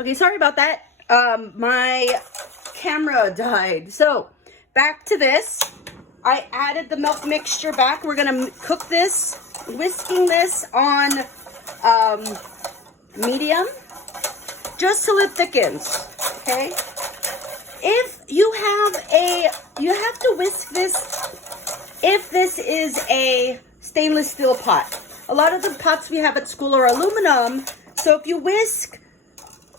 Okay, sorry about that. My camera died. So, back to this. I added the milk mixture back. We're gonna cook this, whisking this on medium, just till it thickens, okay? If you have to whisk this if this is a stainless steel pot. A lot of the pots we have at school are aluminum, so if you whisk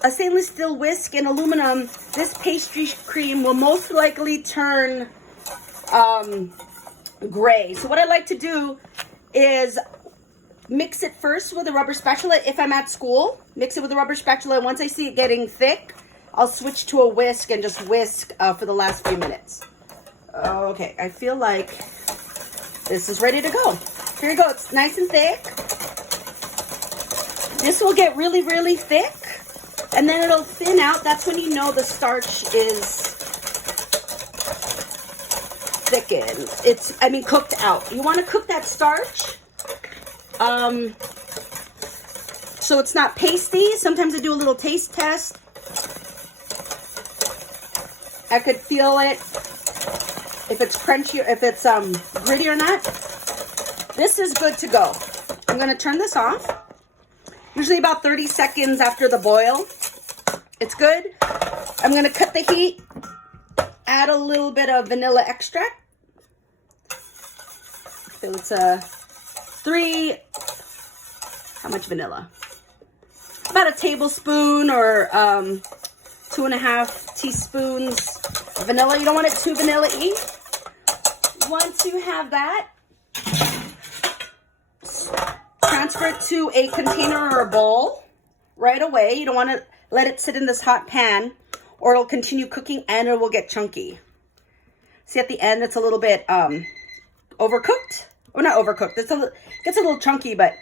a stainless steel whisk in aluminum, this pastry cream will most likely turn gray. So what I like to do is mix it first with a rubber spatula. If I'm at school, mix it with a rubber spatula. Once I see it getting thick, I'll switch to a whisk and just whisk for the last few minutes. Okay, I feel like this is ready to go. Here you go. It's nice and thick. This will get really, really thick. And then it'll thin out. That's when you know the starch is thickened. Cooked out. You want to cook that starch so it's not pasty. Sometimes I do a little taste test. I could feel it if it's crunchy, if it's gritty or not. This is good to go. I'm going to turn this off. Usually about 30 seconds after the boil. It's good. I'm going to cut the heat, add a little bit of vanilla extract. So it's how much vanilla? About a tablespoon or 2.5 teaspoons of vanilla. You don't want it too vanilla-y. Once you have that, transfer it to a container or a bowl right away. You don't want to let it sit in this hot pan or it'll continue cooking and it will get chunky. See, at the end, it's a little bit overcooked. Or not overcooked. Gets a little chunky, but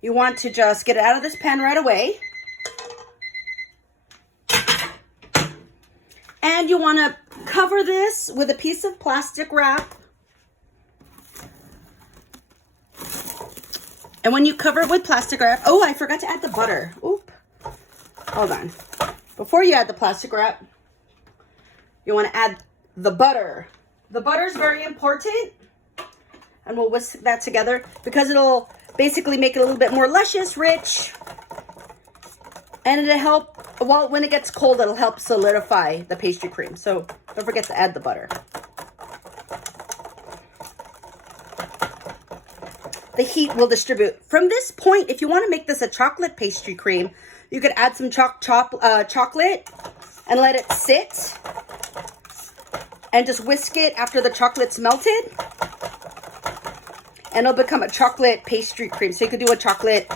you want to just get it out of this pan right away. And you want to cover this with a piece of plastic wrap. And when you cover it with plastic wrap, oh, I forgot to add the butter. Oop. Hold on. Before you add the plastic wrap, you want to add the butter. The butter is very important. And we'll whisk that together because it'll basically make it a little bit more luscious, rich. And it'll help, well, when it gets cold, it'll help solidify the pastry cream. So don't forget to add the butter. The heat will distribute. From this point, if you want to make this a chocolate pastry cream, you could add some chocolate and let it sit. And just whisk it after the chocolate's melted. And it'll become a chocolate pastry cream. So you could do a chocolate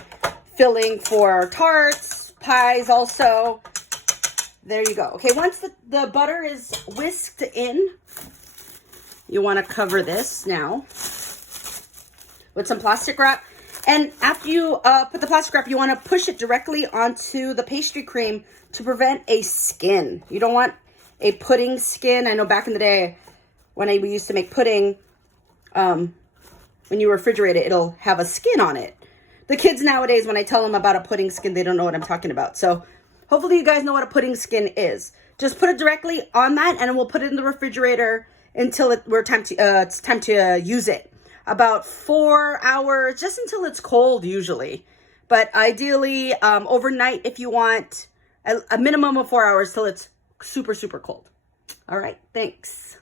filling for tarts, pies also. There you go. Okay, once the butter is whisked in, you want to cover this now with some plastic wrap. And after you put the plastic wrap, you want to push it directly onto the pastry cream to prevent a skin. You don't want a pudding skin. I know back in the day when we used to make pudding, when you refrigerate it, it'll have a skin on it. The kids nowadays, when I tell them about a pudding skin, they don't know what I'm talking about. So hopefully you guys know what a pudding skin is. Just put it directly on that and we'll put it in the refrigerator until it's time to use it. About 4 hours, just until it's cold usually. But ideally, overnight if you want, a minimum of 4 hours till it's super, super cold. All right, thanks.